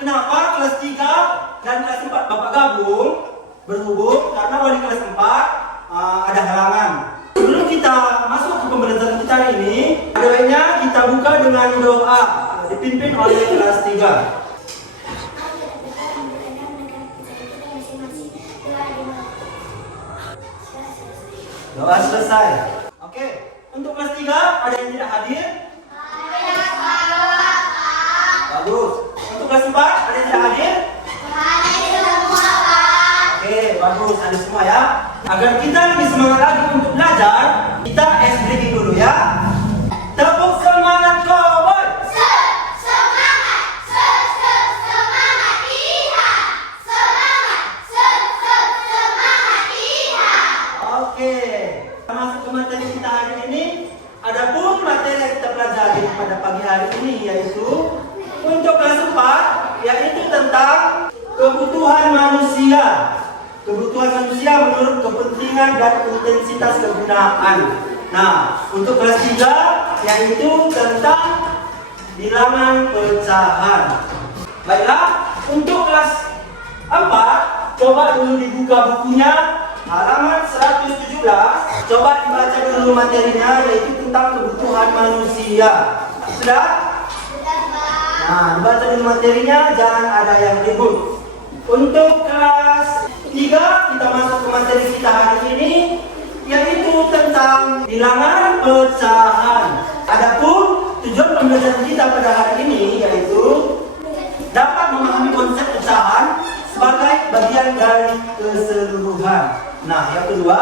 Kenapa kelas 3 dan kelas 4 Bapak gabung? Berhubung karena wali kelas 4 ada halangan. Sebelum kita masuk ke pembelajaran kita ini, ada baiknya kita buka dengan doa dipimpin oleh kelas 3. Doa selesai. Oke, untuk kelas 3 ada yang tidak hadir? Bagus. Untuk kelas 4 ada yang tidak hadir? Oke, bagus. Ada semua ya. Agar kita lebih semangat lagi untuk belajar, kita ice breaking dulu ya. Tepuk semangat cowboy. Oke, kita masuk ke materi kita hari ini. Adapun materi yang kita pelajari pada pagi hari ini yaitu untuk kelas 4, yaitu tentang kebutuhan manusia. Kebutuhan manusia menurut kepentingan dan intensitas kegunaan. Nah, untuk kelas 3 yaitu tentang bilangan pecahan. Baiklah, untuk kelas 4 coba dulu dibuka bukunya halaman 117. Coba dibaca dulu materinya yaitu tentang kebutuhan manusia. Sudah? Nah, dibaca dulu materinya, jangan ada yang ribut. Untuk kelas 3 kita masuk ke materi kita hari ini yaitu tentang bilangan pecahan. Adapun tujuan pembelajaran kita pada hari ini yaitu dapat memahami konsep pecahan sebagai bagian dari keseluruhan. Nah, yang kedua,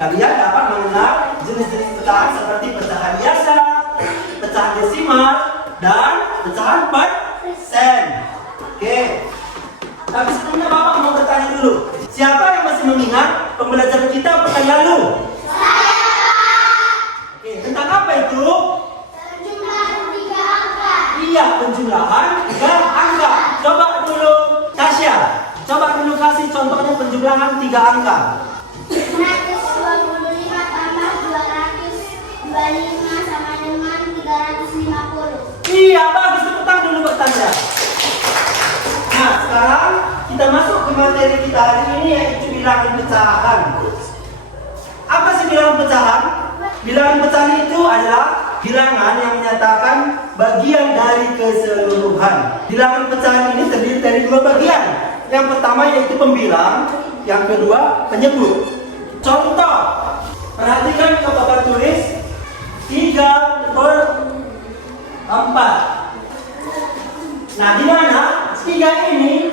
kalian dapat mengenal jenis-jenis pecahan seperti pecahan biasa, pecahan desimal, dan pecahan persen. Oke. Tapi sebelumnya Bapak mau bertanya dulu. Siapa yang masih mengingat pembelajaran kita pekan lalu? Saya, Pak. Oke, tentang apa itu? Penjumlahan 3 angka. Iya, penjumlahan 3 angka. Coba dulu, Tasya. Coba dulu kasih contohnya penjumlahan 3 angka. 125 tambah 225 sama dengan 350. Iya, bagus. Tepuk tangan dulu buat Tasya. Nah, sekarang kita masuk ke materi kita hari ini yaitu bilangan pecahan. Apa sih bilangan pecahan? Bilangan pecahan itu adalah bilangan yang menyatakan bagian dari keseluruhan. Bilangan pecahan ini terdiri dari 2 bagian. Yang pertama yaitu pembilang, yang kedua penyebut. Contoh, perhatikan ke papan tulis 3/4. Nah, di mana 3 ini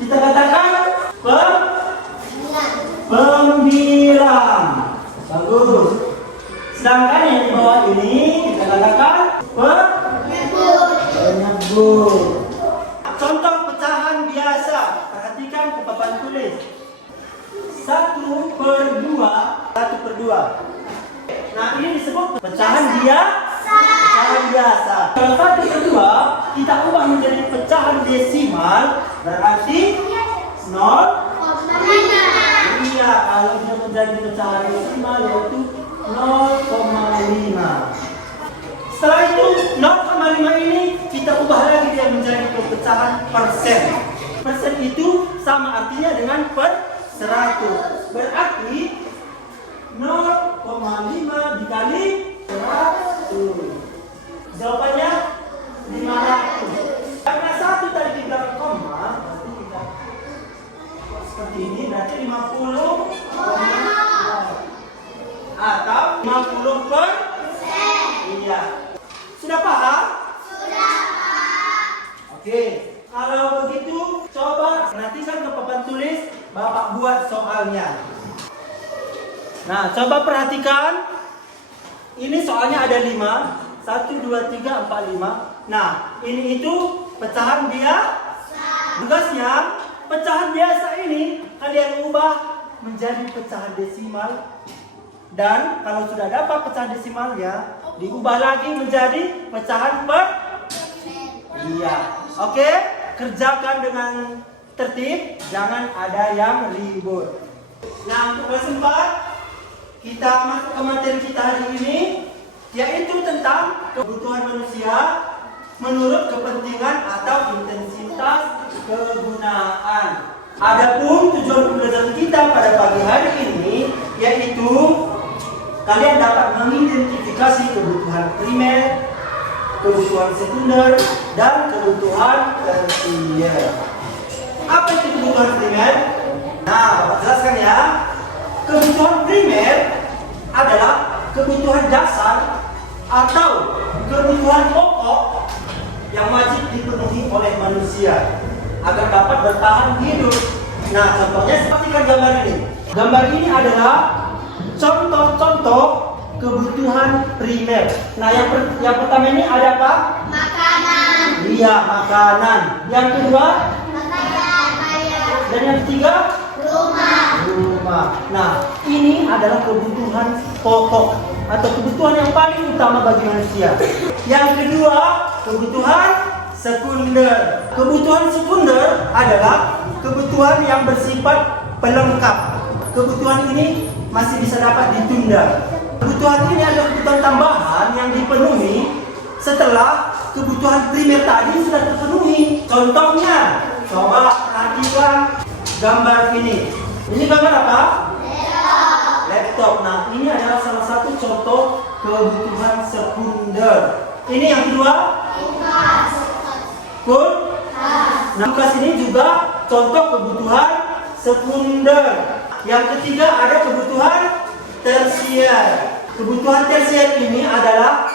kita katakan pembilang. Bagus. Sedangkan yang di bawah ini kita katakan penyebut. Contoh pecahan biasa. Perhatikan ke papan tulis 1/2. 1/2. Nah, ini disebut pecahan biasa. Kalau 1/2 kita ubah menjadi pecahan desimal, berarti 0. Iya, kalau sudah menjadi pecahan desimal yaitu 0,5. Setelah itu 0,5 ini kita ubah lagi dia menjadi pecahan persen. Persen itu sama artinya dengan per 100. Berarti 0,5 dikali 100. Jawabannya 500. Karena 1 tadi di belakang koma, berarti kita seperti ini, berarti 50, atau 50%. Iya. Sudah paham? Sudah, Pak. Oke. Kalau begitu, coba perhatikan ke papan tulis, Bapak buat soalnya. Nah, coba perhatikan. Ini soalnya ada 5. 1, 2, 3, 4, 5. Nah, ini itu pecahan biasa. Tugasnya, pecahan biasa ini kalian ubah menjadi pecahan desimal. Dan kalau sudah dapat pecahan desimalnya, diubah lagi menjadi pecahan per. Iya. Oke, kerjakan dengan tertib, jangan ada yang ribut. Nah, untuk kelas 4, kita masuk ke materi kita hari ini, yaitu tentang kebutuhan manusia menurut kepentingan atau intensitas kegunaan. Adapun tujuan pembelajaran kita pada pagi hari ini yaitu kalian dapat mengidentifikasi kebutuhan primer, kebutuhan sekunder, dan kebutuhan tersier. Apa itu kebutuhan primer? Nah, Bapak jelaskan ya. Kebutuhan primer adalah kebutuhan dasar atau kebutuhan pokok yang wajib dipenuhi oleh manusia agar dapat bertahan hidup. Nah, contohnya seperti gambar ini. Gambar ini adalah contoh-contoh kebutuhan primer. Nah, yang pertama ini ada apa? Makanan. Iya, makanan. Yang kedua? Pakaian. Dan yang ketiga? Rumah. Nah, ini adalah kebutuhan pokok atau kebutuhan yang paling utama bagi manusia. Yang kedua, kebutuhan sekunder. Kebutuhan sekunder adalah kebutuhan yang bersifat pelengkap. Kebutuhan ini masih bisa dapat ditunda. Kebutuhan ini adalah kebutuhan tambahan yang dipenuhi setelah kebutuhan primer tadi sudah terpenuhi. Contohnya, coba perhatikan gambar ini. Ini gambar apa? Laptop. Nah, ini adalah salah satu contoh kebutuhan sekunder. Ini yang kedua? Nah, kulkas ini juga contoh kebutuhan sekunder. Yang ketiga ada kebutuhan tersier. Kebutuhan tersier ini adalah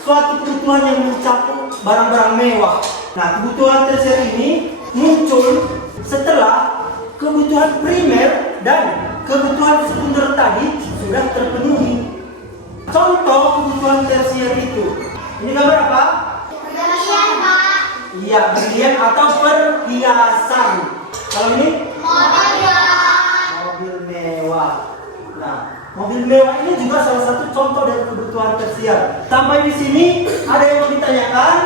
suatu kebutuhan yang mencakup barang-barang mewah. Nah, kebutuhan tersier ini muncul setelah kebutuhan primer dan kebutuhan sekunder tadi sudah terpenuhi. Contoh kebutuhan tersier itu. Ini gambar apa? Berlian, Pak. Iya, berlian atau perhiasan. Kalau ini? Mobil mewah. Nah, mobil mewah ini juga salah satu contoh dari kebutuhan tersier. Sampai di sini ada yang mau ditanyakan?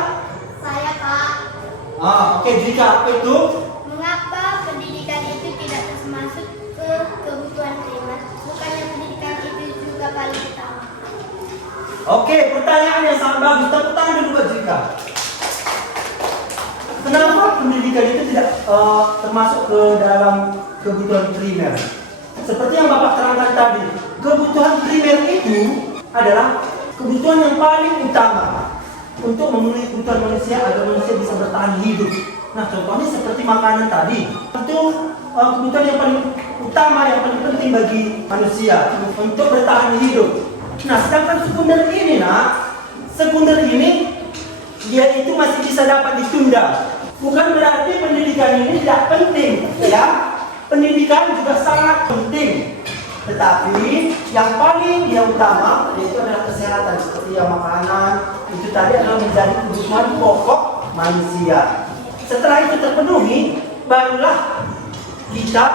Saya, Pak. Oke, jika apa itu? Mengapa pendidikan itu tidak termasuk ke kebutuhan primer? Bukannya pendidikan itu juga paling utama? Oke, pertanyaan yang sangat bagus. Tepuk tangan dulu buat Jika. Kenapa pendidikan itu tidak termasuk ke dalam kebutuhan primer? Seperti yang Bapak terangkan tadi, kebutuhan primer itu adalah kebutuhan yang paling utama untuk memenuhi kebutuhan manusia agar manusia bisa bertahan hidup. Nah, contohnya seperti makanan tadi, itu kebutuhan yang paling utama, yang paling penting bagi manusia untuk bertahan hidup. Nah, sedangkan sekunder ini dia itu masih bisa dapat ditunda. Bukan berarti pendidikan ini tidak penting, ya. Pendidikan juga sangat penting. Tetapi yang paling utama yaitu adalah kesehatan, seperti yang makanan itu tadi adalah menjadi kebutuhan pokok manusia. Setelah itu terpenuhi, barulah kita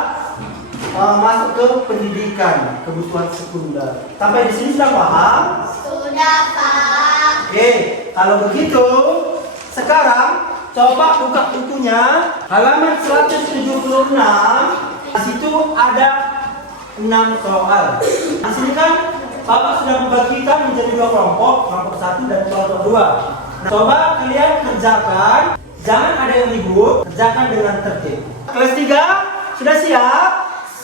masuk ke pendidikan, kebutuhan sekunder. Sampai di sini sudah paham? Sudah, Pak. Oke, kalau begitu sekarang coba buka bukunya halaman 176. Di situ ada 6 soal. Di sini kan Bapak sudah membagikan menjadi 2 kelompok, kelompok 1 dan kelompok 2. Nah, coba kalian kerjakan, jangan ada yang ribut, kerjakan dengan tertib. Kelas 3 sudah siap?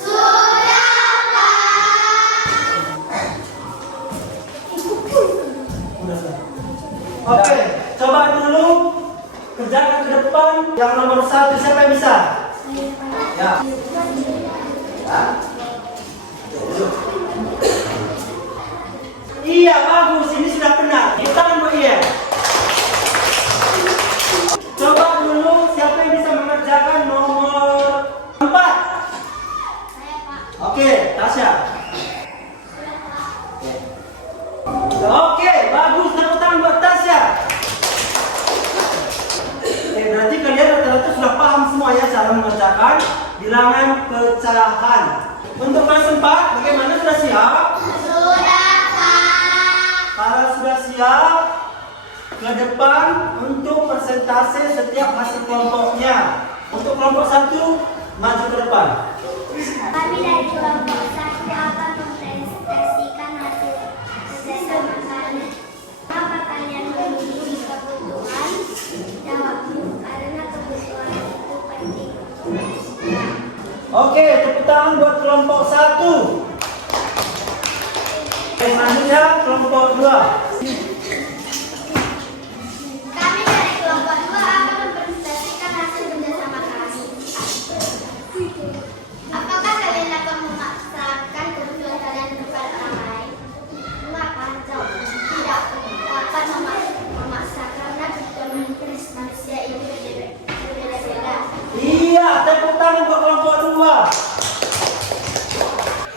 Sudah, Oke, coba dulu kerjakan ke depan. Yang nomor 1 siapa yang bisa? Ya. Iya, bagus. Ini sudah benar. Kita Bu Iya. Coba dulu siapa yang bisa mengerjakan nomor 4? Saya, Pak. Oke, Tasya. Oke, bagus. Tepuk tangan buat Tasya. Berarti kalian rata-rata sudah paham semua ya cara mengerjakan bilangan pecahan. Untuk kelas 4, bagaimana, sudah siap? Sudah, Pak. Kalau sudah siap, ke depan untuk persentase setiap hasil kelompoknya. Untuk kelompok 1, maju ke depan. Kami dari kelompok 1 akan mempresentasikan hasil kerjasama kami. Apa kalian memiliki kebutuhan kelompok 2. Kami dari kelompok 2 akan mempresentasikan hasil kerjasama kami. Apakah kalian dapat memaksakan kebutuhan kalian kepada orang lain? Mengapa tidak dapat memaksa karena kebutuhan manusia itu berbeda-beda. Iya, tepuk tangan buat kelompok 2.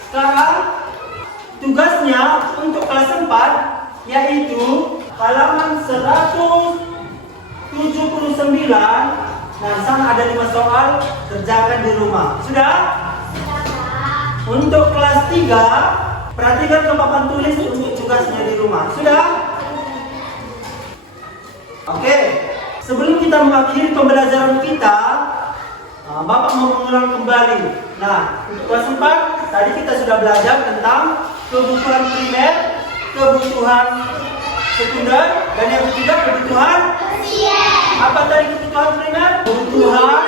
Sekarang tugasnya untuk kelas 4 yaitu halaman 179. Nah, di sana ada 5 soal, kerjakan di rumah. Sudah? Untuk kelas 3, perhatikan ke papan tulis untuk tugasnya di rumah. Sudah? Oke. Sebelum kita mengakhiri pembelajaran kita, Bapak mau mengulang kembali. Nah, untuk kelas 4, tadi kita sudah belajar tentang kebutuhan primer, kebutuhan sekunder, dan yang ketiga kebutuhan. Apa tadi kebutuhan primer? Kebutuhan.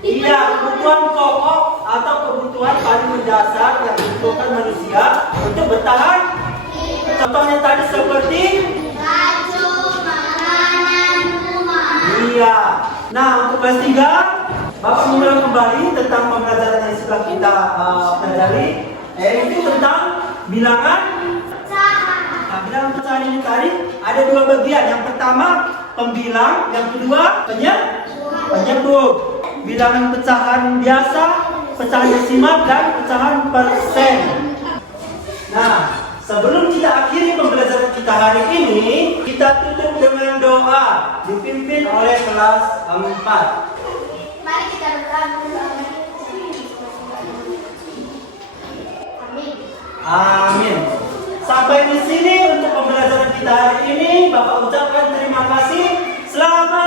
Iya, kebutuhan pokok atau kebutuhan paling mendasar yang dibutuhkan manusia untuk bertahan. Contohnya tadi seperti Baju, makanan, rumah. iya. Nah, untuk kelas 3, Bapak mengulang kembali tentang pembelajaran yang sudah kita pelajari, yaitu tentang bilangan. Nah, bilangan pecahan ini tadi ada 2 bagian. Yang pertama pembilang, yang kedua penyebut. Bilangan pecahan biasa, pecahan desimal, dan pecahan persen. Nah, sebelum kita akhiri pembelajaran kita hari ini, kita tutup dengan doa dipimpin oleh kelas 4. Mari kita berdoa. Amin. Amin. Sampai di sini untuk pembelajaran kita hari ini. Bapak ucapkan terima kasih. Selamat